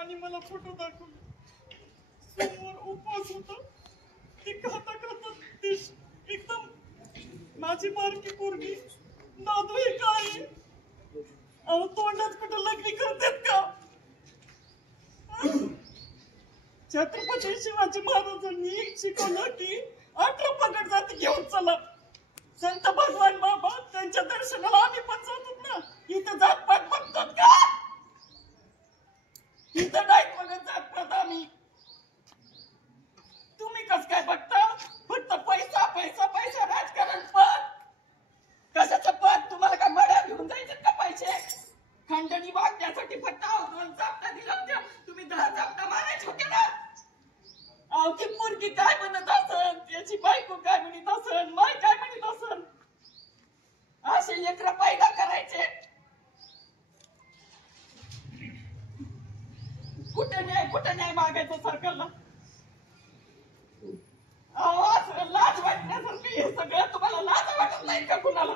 आणि मला फोटो दाखवले समोर उपवास होता ते खाता खाता ते एकदम माझी बारकी पोरगी दादू हे काय अहो तोंडात कुठं लग्न करतात का छत्रपती शिवाजी महाराजांनी शिकवलं की 18 पगड जाती घेऊन चला संत भगवान बाबा त्यांच्या दर्शनाला आम्ही पण जातो ना इथं जातपात बघतात का इथं नाही बघत जातपात आम्ही तुम्ही कस काय बघता फक्त पैसा पैसा पैसा राजकारण पद कशाचं पद तुम्हाला काय मड्या घेऊन जायचे का पैसे खंडणी वागण्यासाठी फक्त 2 चापटा दिला होत्या तुम्ही 10 चापटा मारायचे होते ना अहो ती पोरगी काय म्हणत असन त्याची बायको काय म्हणत असन माय काय म्हणत असन असे लेकरं पैदा करायचे कुठे न्याय मागायचं सरकारला अहो लाज वाटण्यासारखं हे सगळं तुम्हाला लाज वाटत नाही का कुणाला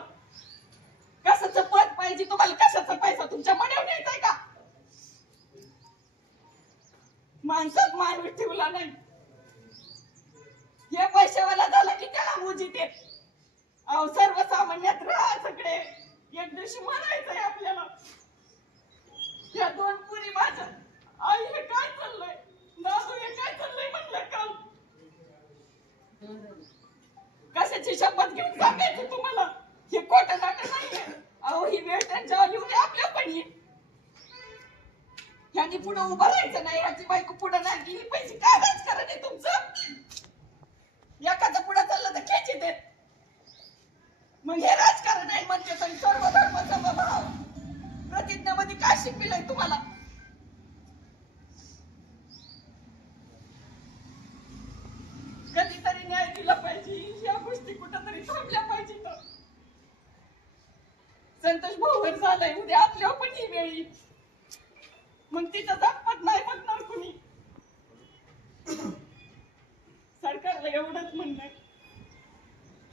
कशाचं पद पाहिजे तुम्हाला कशाचा पैसा तुमच्या मनावर न्यायचाय का माणसात माणूस ठेवला नाही हे पैशावाला झाला की त्याला मोजीत येत अहो सर्वसामान्यात राहा सगळे एक दिवशी म्हणायचंय आपल्याला या 2 पुरी माझ्या आई हे काय चाललंय दादू हे काय चाललंय म्हणलं काल कशाची शपथ घेऊन सांगायचं तुम्हाला हे खोटं नाटक नाहीये अहो ही वेळ त्यांच्यावर येऊ दे आपल्या पण येईल ह्यांनी पुढे उभं राहायचं नाही ह्याची बायको पुढे नाही गेली पैसे काय राजकारण आहे तुमचं एखादं पुढे चाललं तर खेच येते मग हे राजकारण आहे म्हणजे तरी सर्व धर्म समभाव प्रतिज्ञामध्ये काय शिकविलंय तुम्हाला कधीतरी न्याय दिला पाहिजे या गोष्टी कुठंतरी थांबल्या पाहिजे तर संतोष भाऊवर झालंय उद्या आपल्यावर पण ही वेळ येईल मग तिचं जातपात नाही बघणार कुणी सरकारला एवढंच म्हणणं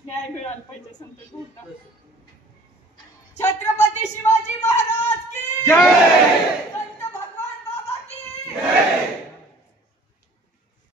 न्याय मिळाला पाहिजे संतोष भाऊंना छत्रपती शिवाजी महाराज की जय।